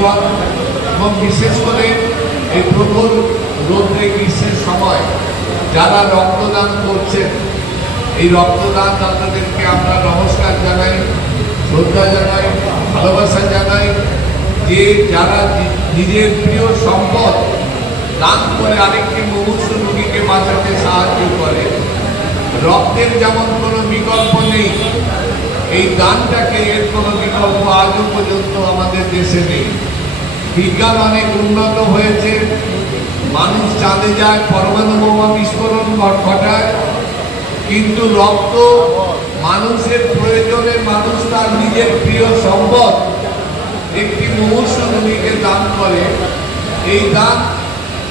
জীবন এবং বিশেষ করে এই প্রবল রৌদ্রে গ্রীষ্মের সময় যারা রক্তদান করছেন, এই রক্তদান দাতাদেরকে আমরা নমস্কার জানাই, শ্রদ্ধা জানাই, ভালোবাসা জানাই যে যারা নিজের প্রিয় সম্পদ দান করে আরেকটি মুমূর্ষু রোগীকে বাঁচাতে সাহায্য করে। রক্তের যেমন কোনো বিকল্প নেই, এই দানটাকে এর কোনো বিকল্প আজও পর্যন্ত আমাদের দেশে নেই। বিজ্ঞান অনেক উন্নত হয়েছে, মানুষ চাঁদে যায়, পরমাণু বোমা বিস্ফোরণ ঘটায়, কিন্তু রক্ত মানুষের প্রয়োজনে মানুষ তার নিজের প্রিয় সম্পদ একটি মুমূর্ষু রোগীকে দান করে। এই দান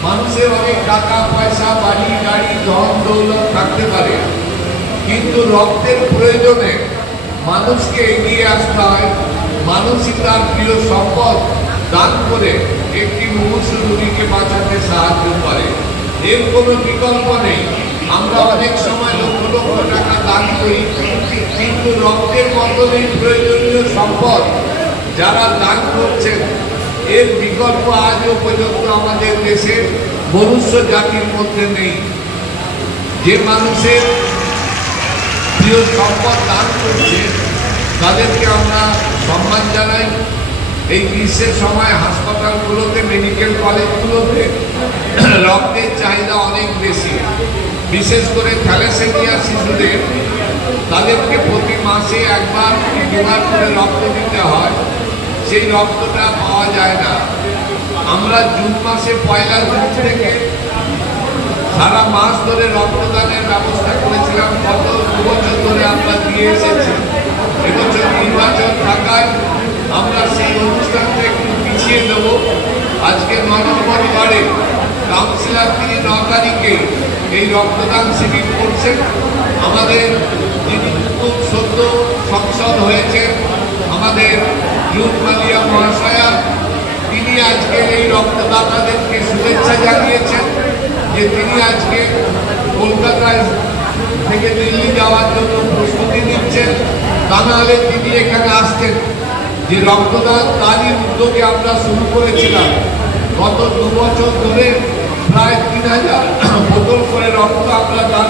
মানুষের অনেক টাকা পয়সা, বাড়ি গাড়ি, ধন দৌলত থাকতে পারে, কিন্তু রক্তের প্রয়োজনে মানুষকে এগিয়ে আসতে হয়। মানুষই তার প্রিয় সম্পদ দান করে একটি মুমূর্ষু রোগীকে বাঁচাতে সাহায্য করে। এর কোনো বিকল্প নেই। আমরা অনেক সময় লক্ষ লক্ষ টাকা দান করি, কিন্তু রক্তের মতন এই প্রয়োজনীয় সম্পদ যারা দান করছেন এর বিকল্প আজও পর্যন্ত আমাদের দেশের মনুষ্য জাতির মধ্যে নেই। যে মানুষের প্রিয় সম্পদ দান করছে তাদেরকে আমরা সম্মান জানাই। এই গ্রীষ্মের সময় হাসপাতালগুলোতে, মেডিকেল কলেজগুলোতে রক্তের চাহিদা অনেক বেশি। বিশেষ করে থ্যালাসেমিয়া শিশুদের, তাদেরকে প্রতি মাসে একবার কি দুবার করে রক্ত দিতে হয়, সেই রক্তটা পাওয়া যায় না। আমরা জুন মাসে 1 জুন থেকে সারা মাস ধরে রক্তদানের ব্যবস্থা করেছিলাম। গত 2 বছর ধরে আমরা দিয়ে এসেছি। এবছর নির্বাচন থাকায় আমরা সেই অনুষ্ঠানটা একটু পিছিয়ে দেব। আজকে 9 নম্বর ওয়ার্ডে কাউন্সিলর তিনি 9 তারিখে এই রক্তদান শিবির করছেন। আমাদের যিনি খুব সদ্য সংসদ হয়েছেন, আমাদের জুন মালিয়া মহাশয়া, তিনি আজকে এই রক্তদাতাদেরকে শুভেচ্ছা জানিয়েছেন যে তিনি আজকে কলকাতায় থেকে দিল্লি যাওয়ার জন্য প্রস্তুতি নিচ্ছেন। তা নাহলে তিনি এখানে আসতেন। যে রক্তদান তারই উদ্যোগে আমরা শুরু করেছিলাম। গত 2 বছর ধরে প্রায় 3000 বোতল করে রক্ত আমরা দান